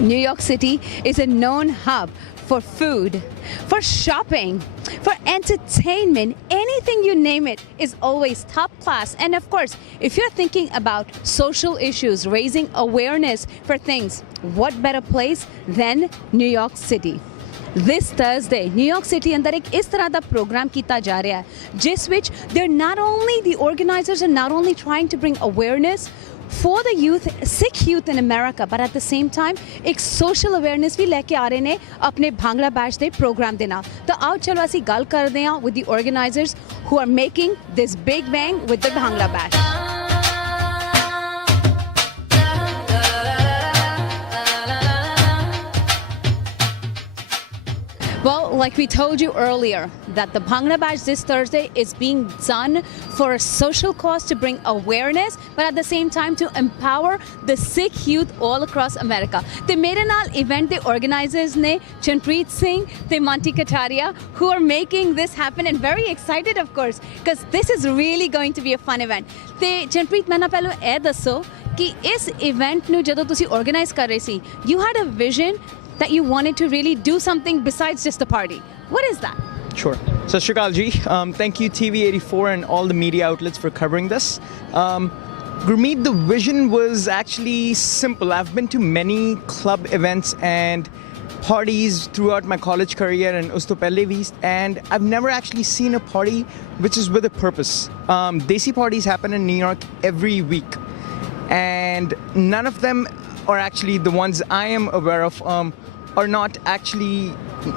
New York City is a known hub for food, for shopping, for entertainment. Anything you name it is always top class. And of course, if you're thinking about social issues, raising awareness for things, what better place than New York City? This Thursday, New York City अंदर एक इस तरह दा program किया जा रहा है जिस विच they're not only the organizers are not only trying to bring awareness for the youth, Sikh youth in America, but at the same time एक social awareness भी लेके आ रहे ने अपने भांगड़ा बैच दे program दे नाल। तो आओ चलो ਅਸੀਂ ਗੱਲ ਕਰਦੇ ਹਾਂ with the organizers who are making this big bang with the Bhangra bash. Well, like we told you earlier, that the Bhangra Bash this Thursday is being done for a social cause to bring awareness, but at the same time to empower the Sikh youth all across America. The mere naal event the organizers ne Chanpreet Singh, the Monty Kataria, who are making this happen and very excited, of course, because this is really going to be a fun event. The Chanpreet maina pehlo eh dasso कि इस event nu jadon tusi organize kar rahe si, you had a vision that you wanted to really do something besides just the party. What is that? Sure. So Shikalji, thank you TV84 and all the media outlets for covering this. Gurmeet, the vision was actually simple. I've been to many club events and parties throughout my college career and Ustopelle, and I've never actually seen a party which is with a purpose. Desi parties happen in New York every week, and none of them are actually the ones I am aware of are not actually,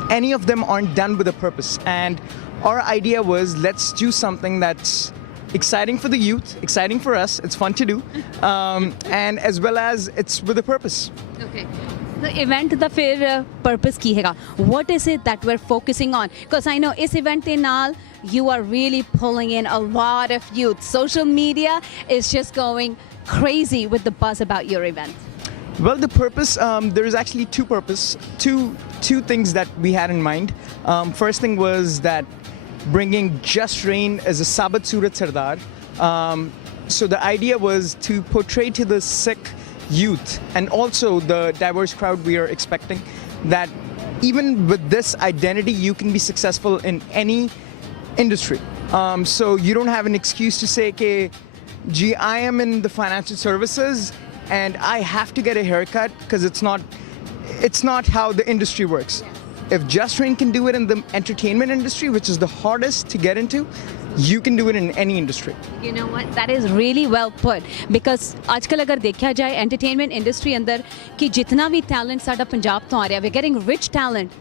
any of them aren't done with a purpose. And our idea was, let's do something that's exciting for the youth, exciting for us, it's fun to do, and as well as it's with a purpose. Okay. The event, the fair purpose ki hega. What is it that we're focusing on? Because I know this event in all, you are really pulling in a lot of youth. Social media is just going crazy with the buzz about your event. Well, the purpose, there is actually two things that we had in mind. First thing was that bringing Just Rain as a Sabat Surat Sardar. So the idea was to portray to the Sikh youth and also the diverse crowd we are expecting that even with this identity, you can be successful in any industry. So you don't have an excuse to say, okay, gee, I am in the financial services and I have to get a haircut because it's not how the industry works. If Just Rain can do it in the entertainment industry, which is the hardest to get into, you can do it in any industry. You know what? That is really well put. Because आजकल अगर देखा जाए entertainment industry अंदर कि जितना भी talent साडा पंजाब तो आ रहा है, we're getting rich talent.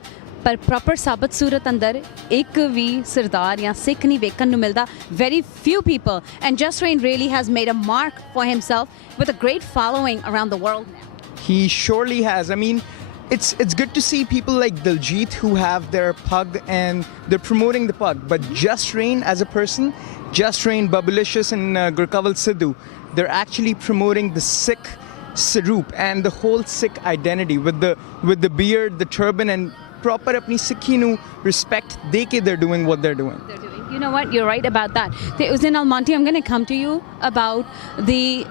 पर proper साबत सूरत अंदर एक भी सरदार या सिख नहीं वेखन नु मिलदा. Very few people, and Just Rain really has made a mark for himself with a great following around the world now. He surely has. I mean, it's good to see people like Diljit who have their pug and they're promoting the pug. But Just Rain as a person, Just Rain, Babulicious and Gurkaval Sidhu, they're actually promoting the Sikh Saroop and the whole Sikh identity with the beard, the turban, and proper apni Sikhi nu respect deke they're doing what they're doing. You know what? You're right about that. Usin Almonte, I'm going to come to you about the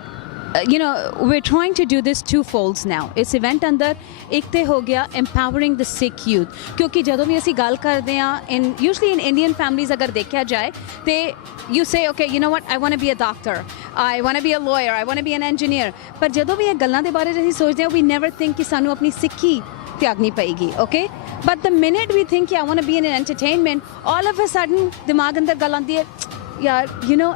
we're trying to do this twofolds now. This event under ek te ho gaya empowering the Sikh youth. Kyunki jadon bhi assi gal karde hain, usually in Indian families agar dekhya jaye, you say, okay, you know what, I want to be a doctor, I want to be a lawyer, I want to be an engineer. But jadon bhi ye gallan de bare assi sochde ha, we never think ki sanu apni Sikhi tyagni paegi, okay? But the minute we think, I want to be in an entertainment, all of a sudden dimag andar gal aandi hai, yeah,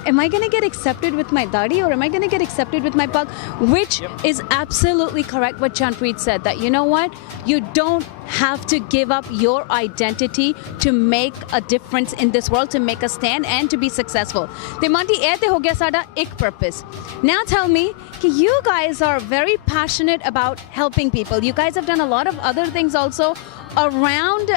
am I going to get accepted with my dadi or am I going to get accepted with my pug? Which is absolutely correct what Chanpreet said, that you know what? You don't have to give up your identity to make a difference in this world, to make a stand and to be successful. The Monty ehte ho gaya sada ek purpose. Now tell me, you guys are very passionate about helping people. You guys have done a lot of other things also around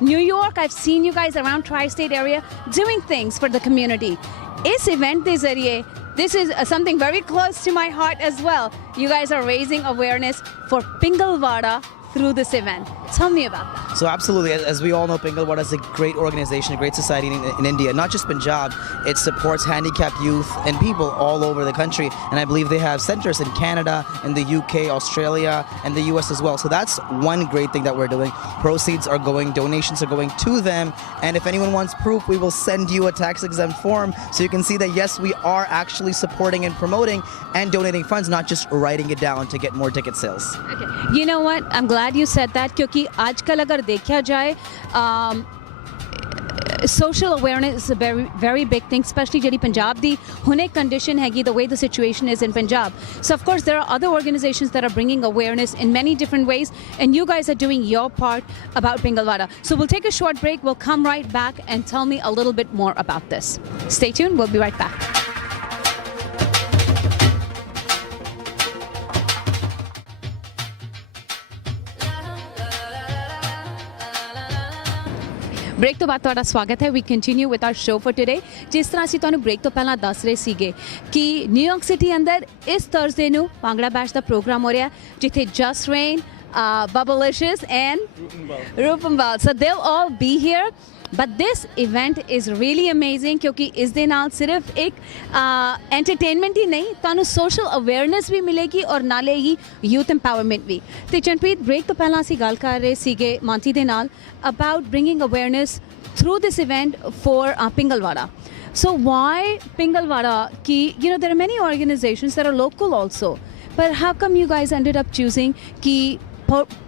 New York. I've seen you guys around tri-state area doing things for the community. This event de zariye, this is something very close to my heart as well. You guys are raising awareness for Pingalwada through this event. Tell me about that. So absolutely, as we all know, Pingalwada is a great organization, a great society in India. Not just Punjab, it supports handicapped youth and people all over the country. And I believe they have centers in Canada, in the UK, Australia, and the US as well. So that's one great thing that we're doing. Proceeds are going, donations are going to them. And if anyone wants proof, we will send you a tax-exempt form so you can see that yes, we are actually supporting and promoting and donating funds, not just writing it down to get more ticket sales. Okay. You know what? I'm glad you said that क्योंकि आजकल अगर देखा जाए social awareness is a very big thing, especially ਜਿਹੜੀ ਪੰਜਾਬ ਦੀ ਹੁਣੇ condition ਹੈਗੀ, the way the situation is in Punjab. So of course there are other organizations that are bringing awareness in many different ways, and you guys are doing your part about Pingalwada. So we'll take a short break. We'll come right back and tell me a little bit more about this. Stay tuned. We'll be right back. Break तो बात ਤੁਹਾਡਾ ਸਵਾਗਤ ਹੈ। We continue with our show for today. ਜਿਸ ਤਰ੍ਹਾਂ ਅਸੀਂ ਤੁਹਾਨੂੰ break ਤੋਂ ਪਹਿਲਾਂ ਦੱਸ ਰਹੇ ਸੀਗੇ ਕਿ ਨਿਊਯਾਰਕ ਸਿਟੀ ਅੰਦਰ ਇਸ ਥਰਸਡੇ ਨੂੰ ਭਾਂਗੜਾ ਬੈਸ਼ ਦਾ ਪ੍ਰੋਗਰਾਮ ਹੋ ਰਿਹਾ ਜਿੱਥੇ just rain Bubblicious and Rupenbal. So they'll all be here. But this event is really amazing क्योंकि इस दे नाल सिर्फ एक entertainment ही नहीं, तानू social awareness भी मिलेगी और नाले ही youth empowerment भी। ते चनप्रीत ब्रेक तो पहला सी गल कर रहे सीगे मांटी दे नाल about bringing awareness through this event for Pingalwada. So why Pingalwada? Ki, you know, there are many organizations that are local also, but how come you guys ended up choosing ki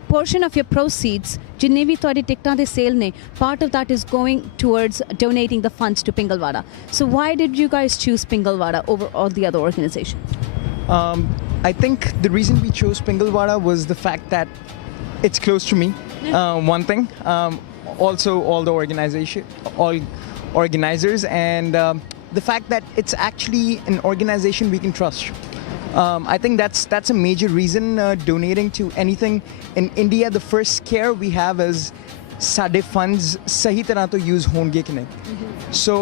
portion of your proceeds, जिन्ने भी थोड़ी टिकटां they sell ने, part of that is going towards donating the funds to Pingalwada. So why did you guys choose Pingalwada over all the other organizations? I think the reason we chose Pingalwada was the fact that it's close to me. One thing, also all the organizers, and the fact that it's actually an organization we can trust. I think that's a major reason donating to anything in India. The first scare we have is sade funds sahi tarah to use honge ki nahi. So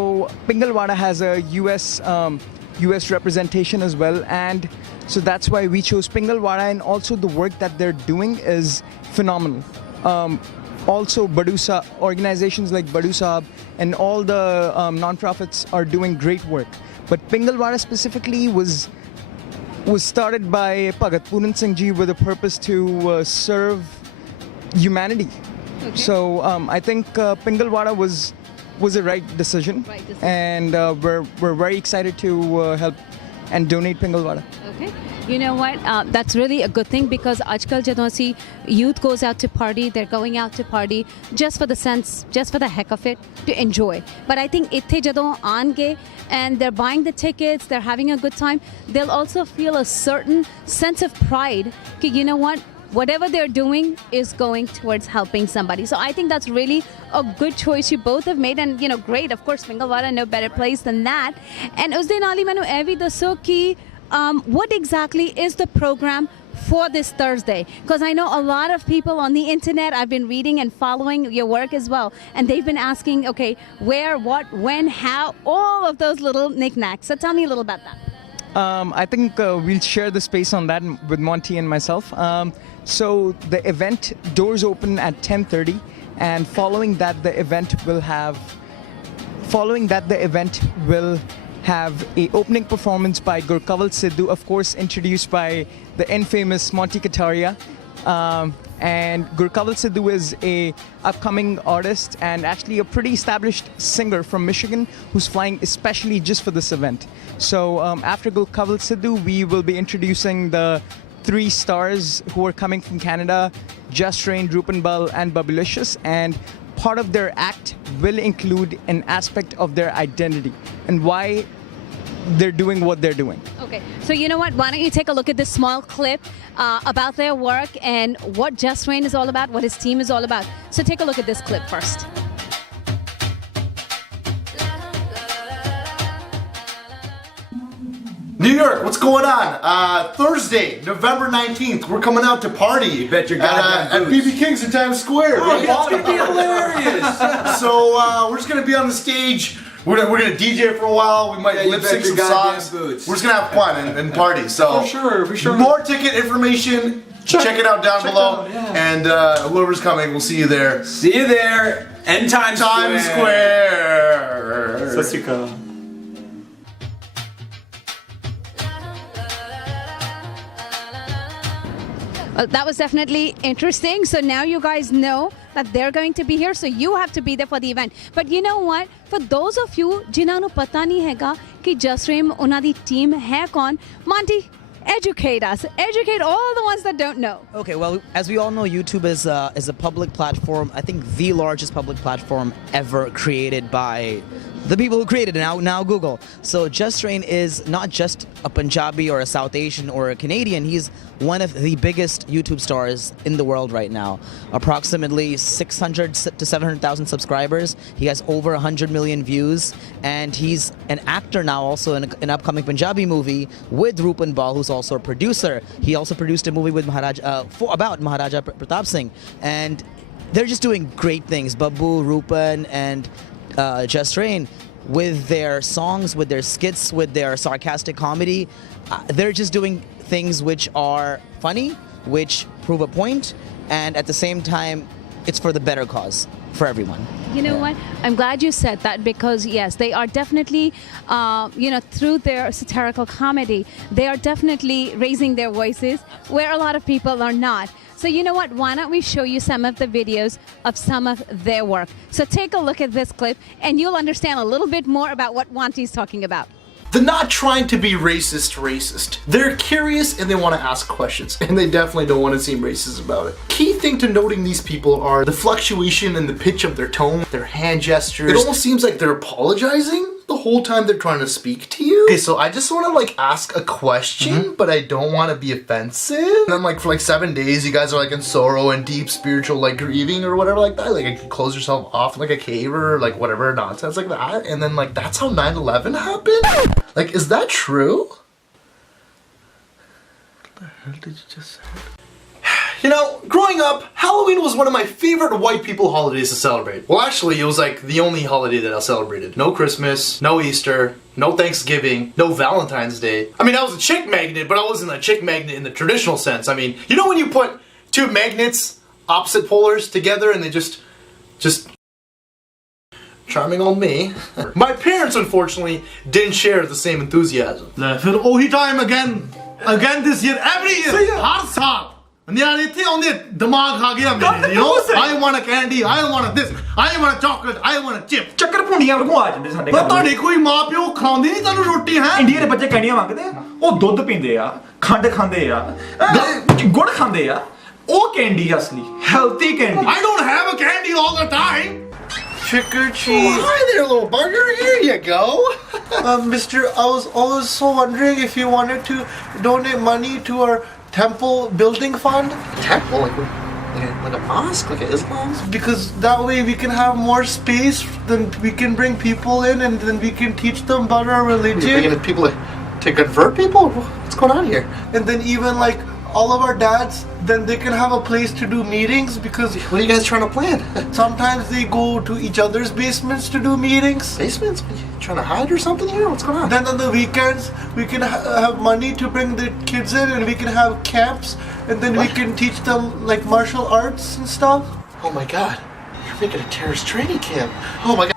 Pingalwada has a US representation as well, and so that's why we chose Pingalwada, and also the work that they're doing is phenomenal. Also Badusa organizations like Badusab and all the non-profits are doing great work, but Pingalwada specifically was started by Bhagat Puran Singh ji with a purpose to serve humanity. Okay. So I think Pingalwada was a right decision. And we're very excited to help and donate Pingalwada. Okay. You know what? That's really a good thing because आजकल ਜਦੋਂ ਅਸੀਂ youth goes out to party, they're going out to party just for the sense, just for the heck of it, to enjoy. But I think ਇੱਥੇ ਜਦੋਂ ਆਣਗੇ and they're buying the tickets, they're having a good time, they'll also feel a certain sense of pride कि you know what? Whatever they're doing is going towards helping somebody. So I think that's really a good choice you both have made, and you know, great. Of course, Pingalwada, no better place than that. And usde naal hi mainu ਇਹ ਵੀ ਦੱਸੋ ਕਿ what exactly is the program for this Thursday? Because I know a lot of people on the internet, I've been reading and following your work as well, and they've been asking, okay, where, what, when, how, all of those little knickknacks. So tell me a little about that. I think we'll share the space on that with Monty and myself. So the event doors open at 10:30, and following that the event will have a opening performance by Gurkaval Sidhu, of course introduced by the infamous Monty Kataria. And Gurkaval Sidhu is a upcoming artist and actually a pretty established singer from Michigan who's flying especially just for this event. So after Gurkaval Sidhu, we will be introducing the 3 stars who are coming from Canada, Just Rain, Rupenbal, and Bubblicious, and part of their act will include an aspect of their identity and why they're doing what they're doing. Okay, so you know what? Why don't you take a look at this small clip about their work and what Just Rain is all about, what his team is all about. So take a look at this clip first. New York, what's going on? Thursday, November 19th, we're coming out to party. Bet your goddamn at BB King's in Times Square. Oh, it's going to be hilarious. So we're just going to be on the stage We're gonna DJ for a while. We might lip sync some songs. We're just gonna have fun and party. So for sure. More ticket information. Check it out down below. And whoever's coming, we'll see you there. See you there. And Times Square. Sassika. Well, that was definitely interesting. So now you guys know that they're going to be here, so you have to be there for the event. But you know what? For those of you जिन्हां नूं पता नहीं हैगा कि जसरेम उन्हां दी team है कौन, Monty, educate us. Educate all the ones that don't know. Okay, well, as we all know, YouTube is a public platform. I think the largest public platform ever created by the people who created it, now Google. So Just Rain is not just a Punjabi or a South Asian or a Canadian. He's one of the biggest YouTube stars in the world right now. Approximately 600 to 700,000 subscribers. He has over 100 million views, and he's an actor now also in an upcoming Punjabi movie with Rupan Bal, who's also a producer. He also produced a movie with about Maharaja Pratap Singh, and they're just doing great things. Babbu, Rupan, and Just Rain, with their songs, with their skits, with their sarcastic comedy, they're just doing things which are funny, which prove a point, and at the same time, it's for the better cause for everyone. You know what? I'm glad you said that, because yes, they are definitely, through their satirical comedy, they are definitely raising their voices where a lot of people are not. So you know what? Why don't we show you some of the videos of some of their work? So take a look at this clip and you'll understand a little bit more about what Wanti's talking about. They're not trying to be racist. They're curious and they want to ask questions, and they definitely don't want to seem racist about it. Key thing to noting these people are the fluctuation in the pitch of their tone, their hand gestures. It almost seems like they're apologizing the whole time they're trying to speak to you. Okay, so I just want to like ask a question, but I don't want to be offensive. And then like for like 7 days, you guys are like in sorrow and deep spiritual like grieving or whatever like that. Like you close yourself off in like a cave or like whatever nonsense like that. And then like that's how 9/11 happened? Like, is that true? What the hell did you just say? You know, growing up, Halloween was one of my favorite white people holidays to celebrate. Well, actually, it was like the only holiday that I celebrated. No Christmas, no Easter, no Thanksgiving, no Valentine's Day. I mean, I was a chick magnet, but I wasn't a chick magnet in the traditional sense. I mean, you know when you put two magnets, opposite polars, together and they just charming on me. My parents, unfortunately, didn't share the same enthusiasm. फिर वही time again this year, every year, हर साल नियारे इतने आंदे दिमाग खा गया मेरे, you know, I want a candy, I want this, I want a chocolate, I want a chip. ਚੱਕਰ ਭੁੰਡੀਆਂ ਵਾਂਗੂ ਆ ਜਾਂਦੇ ਸਾਡੇ ਪਰ ਤੁਹਾਡੇ ਕੋਈ ਮਾਪਿਓ ਖਵਾਉਂਦੇ ਨਹੀਂ ਤੁਹਾਨੂੰ ਰੋਟੀ ਹੈ? ਇੰਡੀਆ ਦੇ ਬੱਚੇ ਕੈਂਡੀਆਂ ਮੰਗਦੇ ਆ, ਉਹ ਦੁੱਧ ਪੀਂਦੇ ਆ, ਖੰਡ ਖਾਂਦੇ ਆ, ਗੁੜ ਖਾਂਦੇ ਆ, ਉਹ ਕੈਂਡੀ ਅਸਲੀ healthy candy. I don't have a candy all the time. Trick or treat. Oh, hi there, little bugger. Here you go. Mister, I was always so wondering if you wanted to donate money to our temple building fund. Temple? Like a mosque? Like an Islam? Because that way we can have more space, then we can bring people in and then we can teach them about our You're religion. bringing people to convert people? What's going on here? And then even like all of our dads, then they can have a place to do meetings, because What are you guys trying to plan? sometimes they go to each other's basements to do meetings. Basements? What, you trying to hide or something here? What's going on? Then on the weekends, we can have money to bring the kids in and we can have camps, and then we can teach them like martial arts and stuff. Oh my god. You're making a terrorist training camp. Oh my god.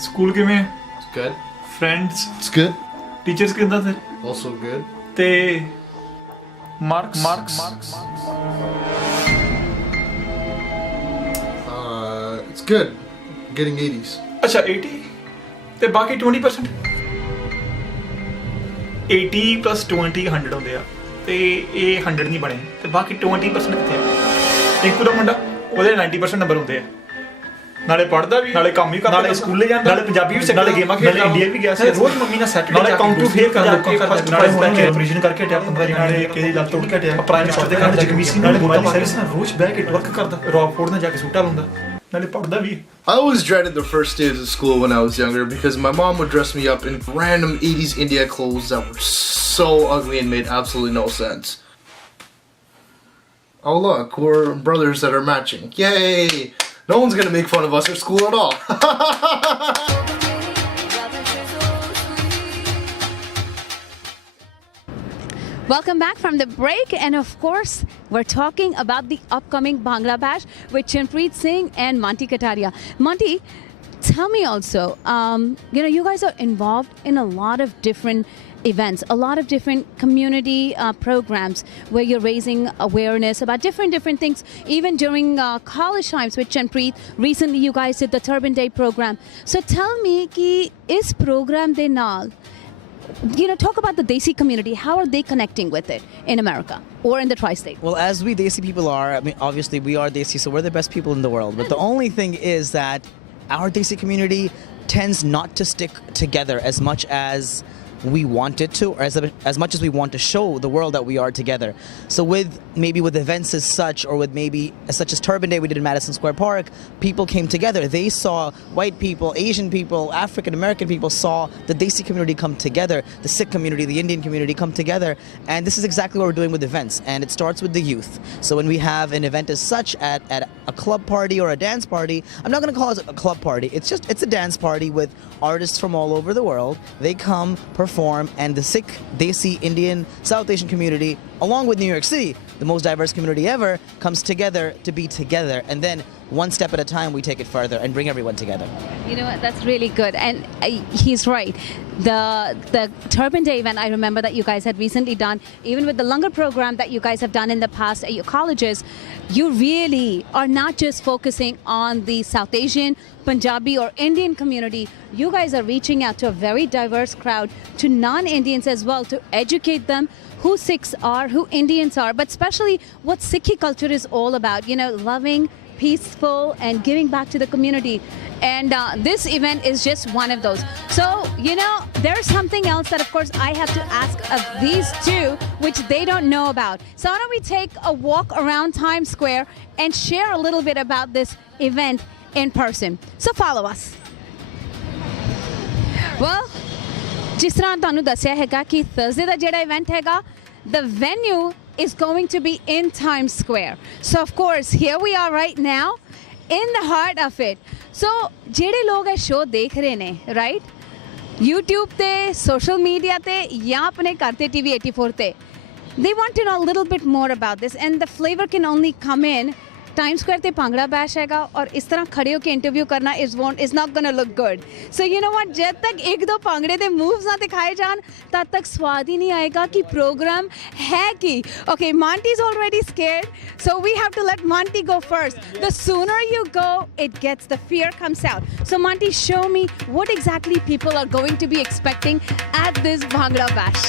School ਕਿਵੇਂ? It's good. Friends, It's good. Teachers ਕਿੱਦਾਂ ਫਿਰ? Also good. ਤੇ marks It's good. Getting 80s. ਅੱਛਾ 80 ਤੇ ਬਾਕੀ 20%. 80 plus 20 100 ਹੁੰਦੇ ਆ ਤੇ ਇਹ 100 ਨਹੀਂ ਬਣੇ ਤੇ ਬਾਕੀ 20% ਕਿੱਥੇ ਆ? ਇੱਕ ਦਾ ਮੁੰਡਾ ਉਹਦੇ 90% ਨੰਬਰ ਹੁੰਦੇ ਆ, ਨਾਲੇ ਪੜਦਾ ਵੀ, ਨਾਲੇ ਕੰਮ ਵੀ ਕਰਦਾ, ਨਾਲੇ ਸਕੂਲੇ ਜਾਂਦਾ, ਨਾਲੇ ਪੰਜਾਬੀ ਵੀ ਸਿੱਖਦਾ, ਨਾਲੇ ਗੇਮਾਂ ਖੇਡਦਾ, ਇੰਡੀਆ ਵੀ ਗਿਆ ਸੀ ਰੋਜ਼ ਮੰਮੀ ਨਾਲ ਸੈਟਰਡੇ ਨਾਲੇ ਕਾਊਂਟਰ ਫੇਰ ਕਰਦਾ, ਨਾਲੇ ਹੁਣ ਆਪਰੇਸ਼ਨ ਕਰਕੇ ਹਟਿਆ 15 ਨਾਲੇ ਕਿਹਦੀ ਲੱਤ ਤੋੜ ਕੇ ਹਟਿਆ, ਪ੍ਰਾਈਮ ਸਟੋਰ ਦੇ ਘਰ ਜਗਮੀਤ ਸਿੰਘ ਨਾਲ ਮੋਬਾਈਲ ਸਰਵਿਸ ਨਾਲ ਰੋਜ਼ ਬਹਿ ਕੇ ਵਰਕ ਕਰਦਾ, ਰੌਕ ਫੋਰਡ ਨਾਲ ਜਾ ਕੇ ਸੂਟਾ ਲਾਉਂਦਾ. ਨਾਲੇ ਪੜਦਾ ਵੀ I always dreaded the first days of school when I was younger because my mom would dress me up in random 80s India clothes that were so ugly and made absolutely no sense. Oh look, we're brothers that are matching. Yay! No one's gonna make fun of us at school at all. Welcome back from the break, and of course, we're talking about the upcoming Bhangra Bash with Chanpreet Singh and Monty Kataria. Monty, tell me also, you guys are involved in a lot of different events, a lot of different community programs where you're raising awareness about different things. Even during college times with Chanpreet, recently you guys did the Turban Day program. So tell me, ki is program de naal, talk about the Desi community. How are they connecting with it in America or in the tri-state? Well, as we Desi people are, I mean, obviously we are Desi, so we're the best people in the world. But the only thing is that our Desi community tends not to stick together as much as we want it to, or as much as we want to show the world that we are together. So with events as such, or with maybe such as Turban Day we did in Madison Square Park, people came together. They saw white people, Asian people, African American people saw the Desi community come together, the Sikh community, the Indian community come together, and this is exactly what we're doing with events. And it starts with the youth. So when we have an event as such at a club party or a dance party, I'm not going to call it a club party. It's a dance party with artists from all over the world. They come, perform, and the Sikh, Desi, Indian, South Asian community, along with New York City, the most diverse community ever, comes together to be together. And then one step at a time, we take it further and bring everyone together. You know what? That's really good. And he's right. The Turban Day event, I remember that you guys had recently done, even with the Langar program that you guys have done in the past at your colleges, you really are not just focusing on the South Asian, Punjabi or Indian community. You guys are reaching out to a very diverse crowd, to non-Indians as well, to educate them who Sikhs are, who Indians are, but especially what Sikhi culture is all about, loving, peaceful, and giving back to the community. And this event is just one of those. So, there's something else that, of course, I have to ask of these two, which they don't know about. So why don't we take a walk around Times Square and share a little bit about this event in person. So follow us. Well, ਜਿਸ ਤਰ੍ਹਾਂ ਤੁਹਾਨੂੰ ਦੱਸਿਆ ਹੈਗਾ ਕਿ Thursday ਦਾ ਜਿਹੜਾ event ਹੈਗਾ, the venue is going to be in Times Square. So of course, here we are right now in the heart of it. So ਜਿਹੜੇ ਲੋਕ ਇਹ show ਦੇਖ ਰਹੇ ਨੇ, right? YouTube ਤੇ, social media ਤੇ ਜਾਂ ਆਪਣੇ ਘਰ ਤੇ TV 84 ਤੇ, they want to know a little bit more about this, and the flavor can only come in Times Square ਤੇ Bhangra Bash ਹੈਗਾ, ਔਰ ਇਸ ਤਰ੍ਹਾਂ ਖੜੇ ਹੋ ਕੇ ਇੰਟਰਵਿਊ ਕਰਨਾ is not going to look good. So you know what, ਜਦ ਤੱਕ ਇੱਕ ਦੋ ਭੰਗੜੇ ਦੇ moves ਨਾ ਦਿਖਾਏ ਜਾਣ, ਤਦ ਤੱਕ ਸਵਾਦ ਹੀ ਨਹੀਂ ਆਏਗਾ ਕਿ program ਹੈ ਕੀ. Okay, Monty's already scared, so we have to let Monty go first. The sooner you go, the fear comes out. So Monty, show me what exactly people are going to be expecting at this Bhangra Bash.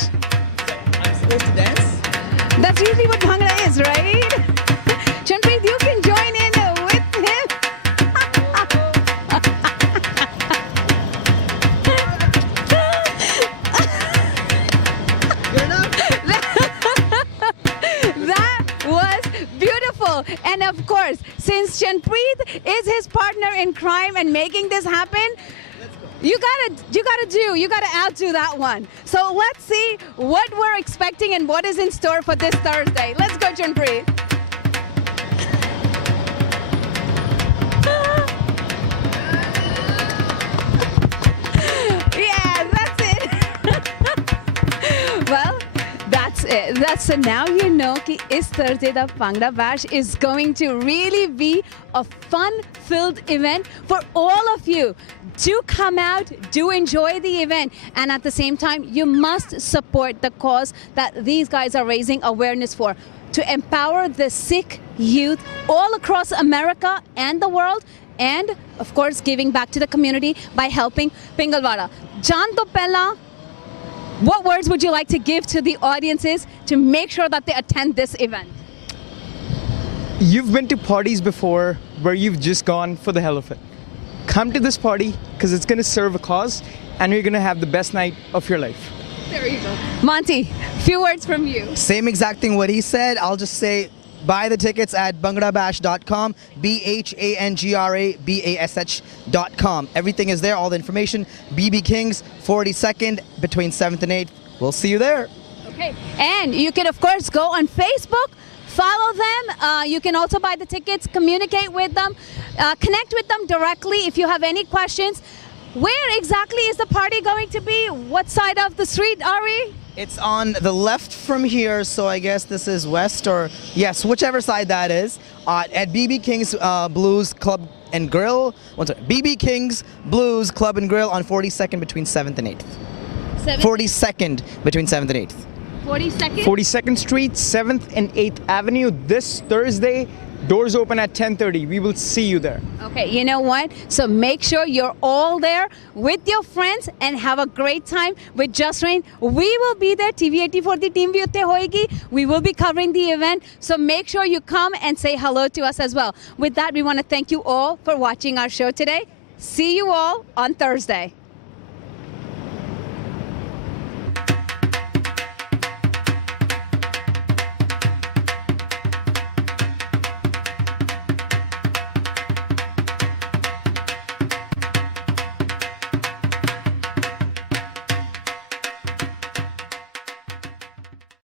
I'm supposed to dance? That's usually what Bhangra is, right? Chanpreet, you can join in with him. That was beautiful. And of course, since Chanpreet is his partner in crime and making this happen, you gotta outdo that one. So let's see what we're expecting and what is in store for this Thursday. Let's go, Chanpreet. So now you know that this Thursday the Bhangra Bash is going to really be a fun-filled event for all of you. Do come out, do enjoy the event, and at the same time, you must support the cause that these guys are raising awareness for, to empower the Sikh youth all across America and the world, and of course giving back to the community by helping Pingalwada. Jaan to pehla, what words would you like to give to the audiences to make sure that they attend this event? You've been to parties before where you've just gone for the hell of it. Come to this party because it's going to serve a cause and you're going to have the best night of your life. There you go. Monty, few words from you. Same exact thing what he said. I'll just say, buy the tickets at bhangrabash.com, BHANGRABASH.com. Everything is there, all the information. BB Kings, 42nd, between 7th and 8th. We'll see you there. Okay, and you can of course go on Facebook, follow them. You can also buy the tickets, communicate with them, connect with them directly if you have any questions. Where exactly is the party going to be? What side of the street are we? It's on the left from here, so I guess this is west, or yes, whichever side that is. At BB King's Blues Club and Grill. BB King's Blues Club and Grill on 42nd between 7th and 8th. 42nd between 7th and 8th. 42nd? 42nd Street, 7th and 8th Avenue, this Thursday. Doors open at 10:30. We will see you there. Okay, you know what? So make sure you're all there with your friends and have a great time with Just Rain. We will be there. TV84 the team bhi utte hoegi. We will be covering the event. So make sure you come and say hello to us as well. With that, we want to thank you all for watching our show today. See you all on Thursday.